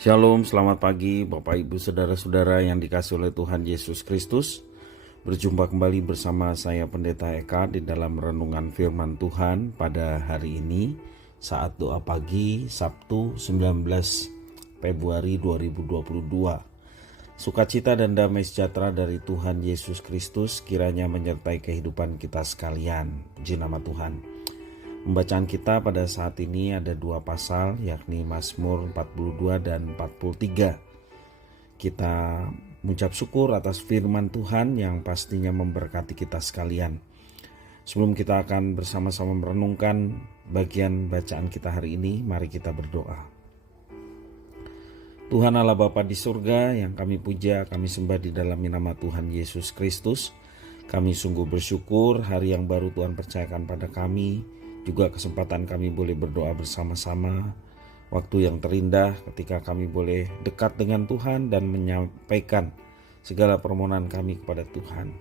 Shalom, selamat pagi Bapak Ibu Saudara-saudara yang dikasihi oleh Tuhan Yesus Kristus. Berjumpa kembali bersama saya Pendeta Eka di dalam renungan firman Tuhan pada hari ini saat doa pagi Sabtu 19 Februari 2022. Sukacita dan damai sejahtera dari Tuhan Yesus Kristus kiranya menyertai kehidupan kita sekalian. Puji nama Tuhan. Pembacaan kita pada saat ini ada dua pasal, yakni Mazmur 42 dan 43. Kita mengucap syukur atas firman Tuhan yang pastinya memberkati kita sekalian. Sebelum kita akan bersama-sama merenungkan bagian bacaan kita hari ini, mari kita berdoa. Tuhan Allah Bapa di surga yang kami puja, kami sembah di dalam nama Tuhan Yesus Kristus. Kami sungguh bersyukur hari yang baru Tuhan percayakan pada kami. Juga kesempatan kami boleh berdoa bersama-sama, waktu yang terindah ketika kami boleh dekat dengan Tuhan dan menyampaikan segala permohonan kami kepada Tuhan.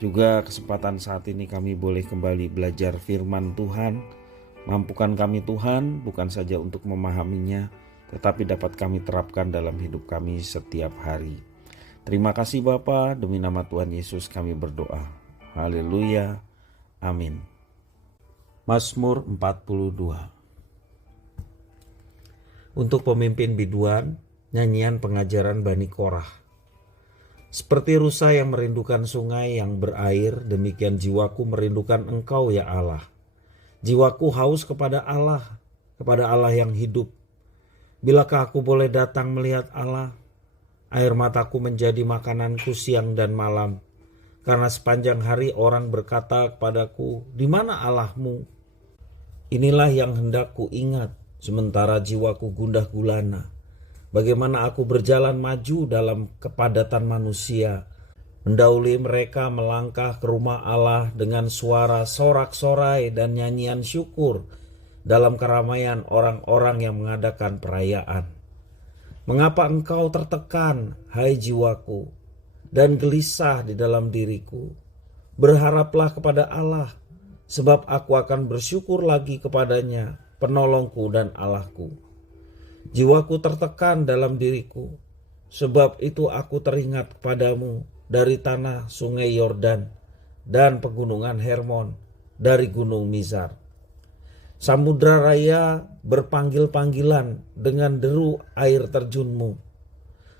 Juga kesempatan saat ini kami boleh kembali belajar firman Tuhan. Mampukan kami Tuhan bukan saja untuk memahaminya, tetapi dapat kami terapkan dalam hidup kami setiap hari. Terima kasih Bapa, demi nama Tuhan Yesus kami berdoa. Haleluya, amin. Mazmur 42. Untuk pemimpin biduan, nyanyian pengajaran Bani Korah. Seperti rusa yang merindukan sungai yang berair, demikian jiwaku merindukan Engkau ya Allah. Jiwaku haus kepada Allah yang hidup. Bilakah aku boleh datang melihat Allah? Air mataku menjadi makananku siang dan malam. Karena sepanjang hari orang berkata kepadaku, di mana Allahmu? Inilah yang hendak ku ingat, sementara jiwaku gundah gulana. Bagaimana aku berjalan maju dalam kepadatan manusia, mendahului mereka melangkah ke rumah Allah dengan suara sorak-sorai dan nyanyian syukur dalam keramaian orang-orang yang mengadakan perayaan. Mengapa engkau tertekan, hai jiwaku, dan gelisah di dalam diriku? Berharaplah kepada Allah, sebab aku akan bersyukur lagi kepadanya, penolongku dan Allahku. Jiwaku tertekan dalam diriku, sebab itu aku teringat kepadamu dari tanah sungai Yordan dan pegunungan Hermon, dari gunung Mizar. Samudra raya berpanggil-panggilan dengan deru air terjunmu.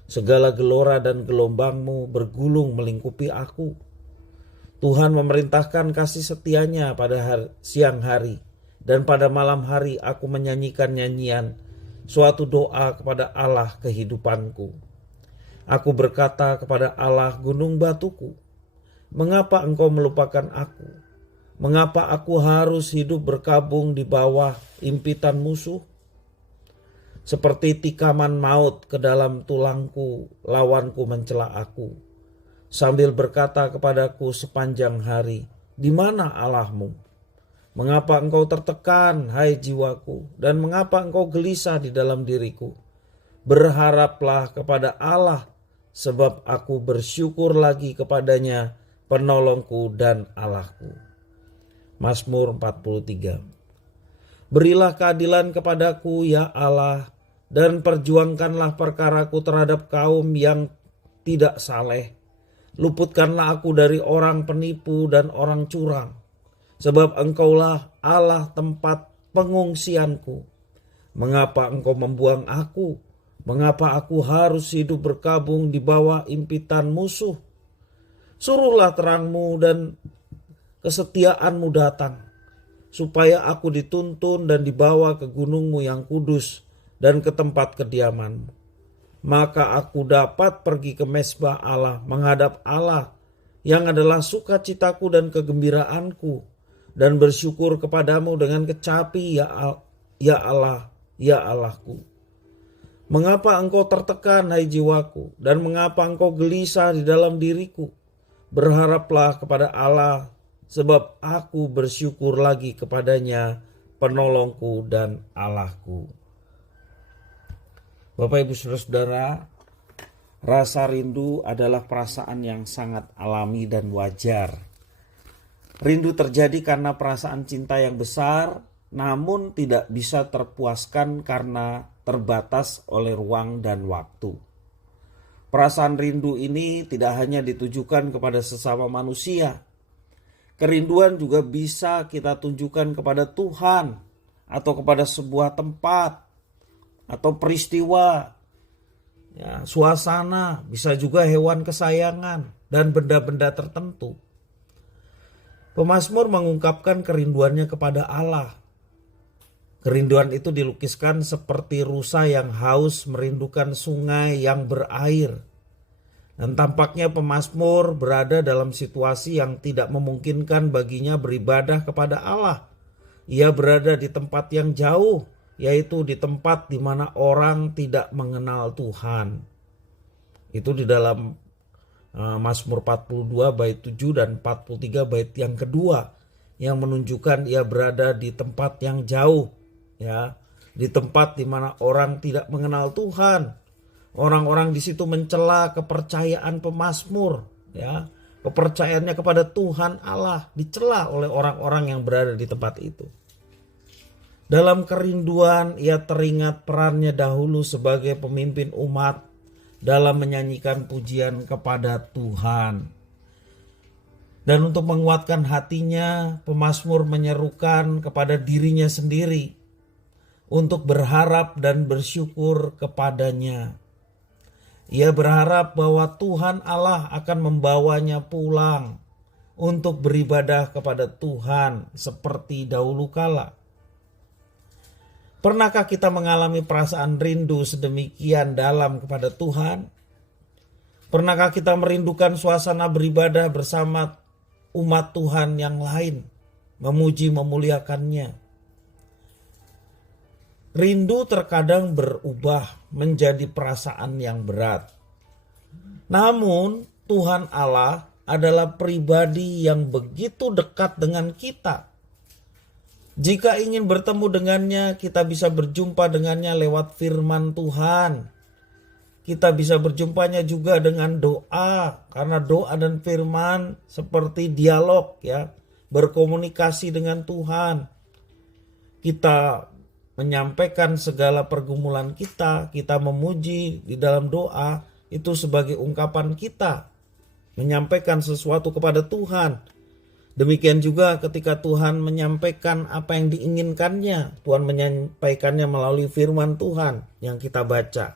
Segala gelora dan gelombangmu bergulung melingkupi aku. Tuhan memerintahkan kasih setianya pada siang hari, dan pada malam hari aku menyanyikan nyanyian, suatu doa kepada Allah kehidupanku. Aku berkata kepada Allah gunung batuku, mengapa engkau melupakan aku? Mengapa aku harus hidup berkabung di bawah impitan musuh? Seperti tikaman maut ke dalam tulangku, lawanku mencela aku. Sambil berkata kepadaku sepanjang hari, di mana Allahmu? Mengapa engkau tertekan, hai jiwaku, dan mengapa engkau gelisah di dalam diriku? Berharaplah kepada Allah, sebab aku bersyukur lagi kepadanya, penolongku dan Allahku. Mazmur 43. Berilah keadilan kepadaku, ya Allah, dan perjuangkanlah perkaraku terhadap kaum yang tidak saleh. Luputkanlah aku dari orang penipu dan orang curang, sebab engkaulah Allah tempat pengungsianku. Mengapa engkau membuang aku? Mengapa aku harus hidup berkabung di bawah impitan musuh? Suruhlah terangmu dan kesetiaanmu datang, supaya aku dituntun dan dibawa ke gunungmu yang kudus dan ke tempat kediamanmu. Maka aku dapat pergi ke mesbah Allah, menghadap Allah yang adalah sukacitaku dan kegembiraanku, dan bersyukur kepadamu dengan kecapi, ya Allah, ya Allahku. Mengapa engkau tertekan, hai jiwaku, dan mengapa engkau gelisah di dalam diriku? Berharaplah kepada Allah, sebab aku bersyukur lagi kepadanya, penolongku dan Allahku. Bapak Ibu Saudara-saudara, rasa rindu adalah perasaan yang sangat alami dan wajar. Rindu terjadi karena perasaan cinta yang besar, namun tidak bisa terpuaskan karena terbatas oleh ruang dan waktu. Perasaan rindu ini tidak hanya ditujukan kepada sesama manusia. Kerinduan juga bisa kita tunjukkan kepada Tuhan atau kepada sebuah tempat atau peristiwa, ya, suasana, bisa juga hewan kesayangan dan benda-benda tertentu. Pemazmur mengungkapkan kerinduannya kepada Allah. Kerinduan itu dilukiskan seperti rusa yang haus merindukan sungai yang berair. Dan tampaknya pemazmur berada dalam situasi yang tidak memungkinkan baginya beribadah kepada Allah. Ia berada di tempat yang jauh, yaitu di tempat di mana orang tidak mengenal Tuhan. Itu di dalam Mazmur 42 bait 7 dan 43 bait yang kedua, yang menunjukkan ia berada di tempat yang jauh. Ya, di tempat di mana orang tidak mengenal Tuhan. Orang-orang di situ mencela kepercayaan pemazmur, ya. Kepercayaannya kepada Tuhan Allah dicela oleh orang-orang yang berada di tempat itu. Dalam kerinduan ia teringat perannya dahulu sebagai pemimpin umat dalam menyanyikan pujian kepada Tuhan. Dan untuk menguatkan hatinya, pemazmur menyerukan kepada dirinya sendiri untuk berharap dan bersyukur kepadanya. Ia berharap bahwa Tuhan Allah akan membawanya pulang untuk beribadah kepada Tuhan seperti dahulu kala. Pernahkah kita mengalami perasaan rindu sedemikian dalam kepada Tuhan? Pernahkah kita merindukan suasana beribadah bersama umat Tuhan yang lain, memuji memuliakannya? Rindu terkadang berubah menjadi perasaan yang berat. Namun Tuhan Allah adalah pribadi yang begitu dekat dengan kita. Jika ingin bertemu dengannya, kita bisa berjumpa dengannya lewat firman Tuhan. Kita bisa berjumpanya juga dengan doa, karena doa dan firman seperti dialog, ya, berkomunikasi dengan Tuhan. Kita menyampaikan segala pergumulan kita memuji di dalam doa, itu sebagai ungkapan kita menyampaikan sesuatu kepada Tuhan. Demikian juga ketika Tuhan menyampaikan apa yang diinginkannya, Tuhan menyampaikannya melalui firman Tuhan yang kita baca.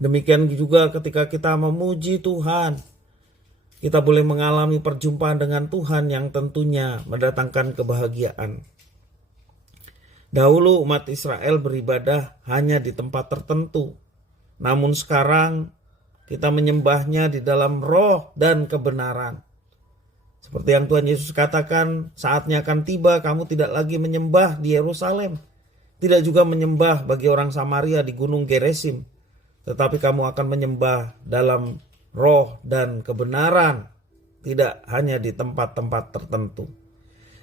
Demikian juga ketika kita memuji Tuhan, kita boleh mengalami perjumpaan dengan Tuhan yang tentunya mendatangkan kebahagiaan. Dahulu umat Israel beribadah hanya di tempat tertentu. Namun sekarang kita menyembahnya di dalam roh dan kebenaran. Seperti yang Tuhan Yesus katakan, saatnya akan tiba kamu tidak lagi menyembah di Yerusalem. Tidak juga menyembah bagi orang Samaria di Gunung Gerizim. Tetapi kamu akan menyembah dalam roh dan kebenaran. Tidak hanya di tempat-tempat tertentu.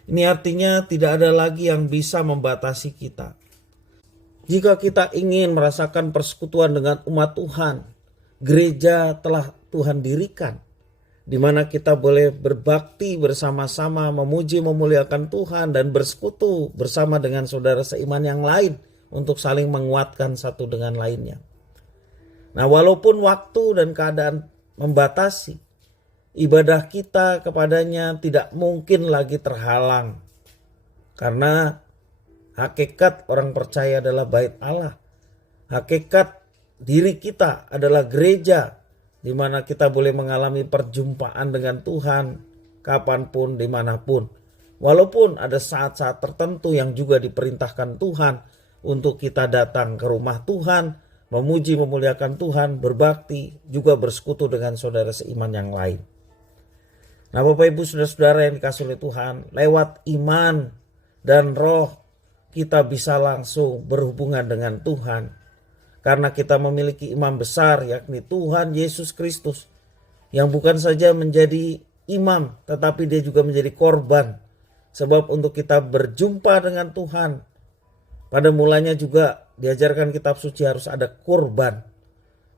Ini artinya tidak ada lagi yang bisa membatasi kita. Jika kita ingin merasakan persekutuan dengan umat Tuhan, gereja telah Tuhan dirikan, di mana kita boleh berbakti bersama-sama, memuji memuliakan Tuhan dan bersekutu bersama dengan saudara seiman yang lain untuk saling menguatkan satu dengan lainnya. Nah, walaupun waktu dan keadaan membatasi, ibadah kita kepadanya tidak mungkin lagi terhalang. Karena hakikat orang percaya adalah bait Allah. Hakikat diri kita adalah gereja, di mana kita boleh mengalami perjumpaan dengan Tuhan kapanpun, dimanapun. Walaupun ada saat-saat tertentu yang juga diperintahkan Tuhan untuk kita datang ke rumah Tuhan, memuji memuliakan Tuhan, berbakti, juga bersekutu dengan saudara seiman yang lain. Nah, Bapak Ibu saudara-saudara yang dikasihi oleh Tuhan, lewat iman dan roh kita bisa langsung berhubungan dengan Tuhan. Karena kita memiliki imam besar, yakni Tuhan Yesus Kristus, yang bukan saja menjadi imam, tetapi dia juga menjadi korban. Sebab untuk kita berjumpa dengan Tuhan, pada mulanya juga diajarkan kitab suci harus ada kurban.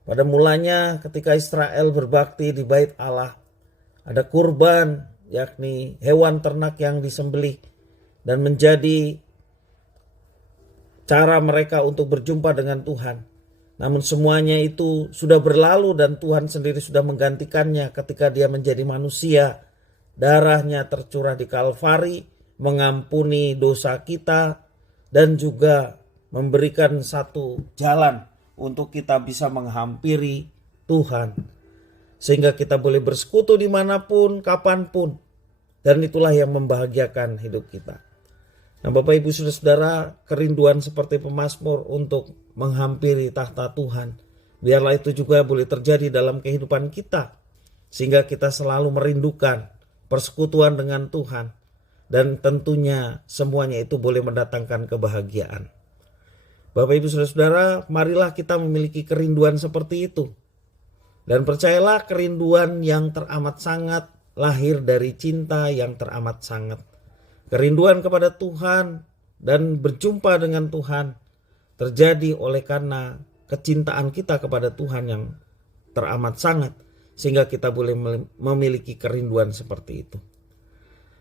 Pada mulanya ketika Israel berbakti di bait Allah, ada kurban, yakni hewan ternak yang disembelih dan menjadi cara mereka untuk berjumpa dengan Tuhan. Namun semuanya itu sudah berlalu dan Tuhan sendiri sudah menggantikannya ketika dia menjadi manusia. Darahnya tercurah di Kalvari, mengampuni dosa kita dan juga memberikan satu jalan untuk kita bisa menghampiri Tuhan. Sehingga kita boleh bersekutu dimanapun, kapanpun. Dan itulah yang membahagiakan hidup kita. Nah Bapak Ibu Saudara, kerinduan seperti pemazmur untuk menghampiri tahta Tuhan, biarlah itu juga boleh terjadi dalam kehidupan kita. Sehingga kita selalu merindukan persekutuan dengan Tuhan. Dan tentunya semuanya itu boleh mendatangkan kebahagiaan. Bapak Ibu Saudara, marilah kita memiliki kerinduan seperti itu. Dan percayalah kerinduan yang teramat sangat lahir dari cinta yang teramat sangat. Kerinduan kepada Tuhan dan berjumpa dengan Tuhan terjadi oleh karena kecintaan kita kepada Tuhan yang teramat sangat. Sehingga kita boleh memiliki kerinduan seperti itu.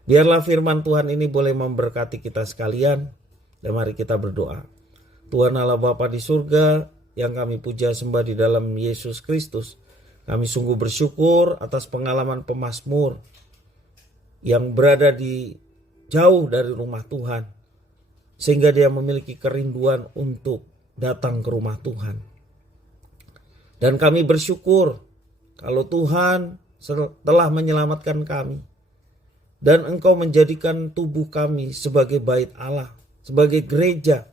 Biarlah firman Tuhan ini boleh memberkati kita sekalian. Dan mari kita berdoa. Tuhan Allah Bapa di surga yang kami puja sembah di dalam Yesus Kristus. Kami sungguh bersyukur atas pengalaman pemazmur yang berada di jauh dari rumah Tuhan. Sehingga dia memiliki kerinduan untuk datang ke rumah Tuhan. Dan kami bersyukur kalau Tuhan telah menyelamatkan kami. Dan Engkau menjadikan tubuh kami sebagai bait Allah, sebagai gereja.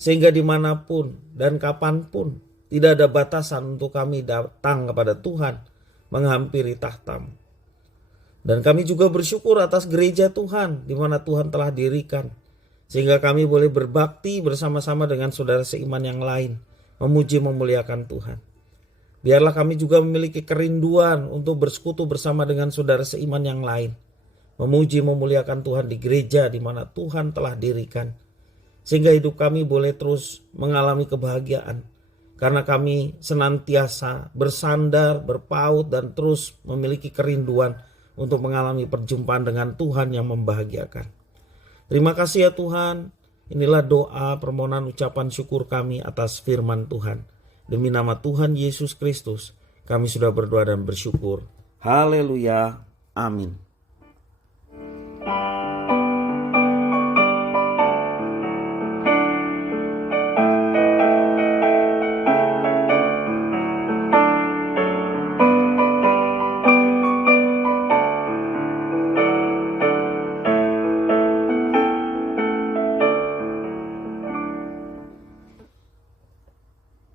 Sehingga dimanapun dan kapanpun tidak ada batasan untuk kami datang kepada Tuhan, menghampiri tahta-Mu. Dan kami juga bersyukur atas gereja Tuhan di mana Tuhan telah dirikan. Sehingga kami boleh berbakti bersama-sama dengan saudara seiman yang lain, memuji memuliakan Tuhan. Biarlah kami juga memiliki kerinduan untuk bersekutu bersama dengan saudara seiman yang lain, memuji memuliakan Tuhan di gereja di mana Tuhan telah dirikan. Sehingga hidup kami boleh terus mengalami kebahagiaan. Karena kami senantiasa bersandar, berpaut dan terus memiliki kerinduan untuk mengalami perjumpaan dengan Tuhan yang membahagiakan. Terima kasih ya Tuhan. Inilah doa, permohonan, ucapan syukur kami atas firman Tuhan. Demi nama Tuhan Yesus Kristus, kami sudah berdoa dan bersyukur. Haleluya. Amin.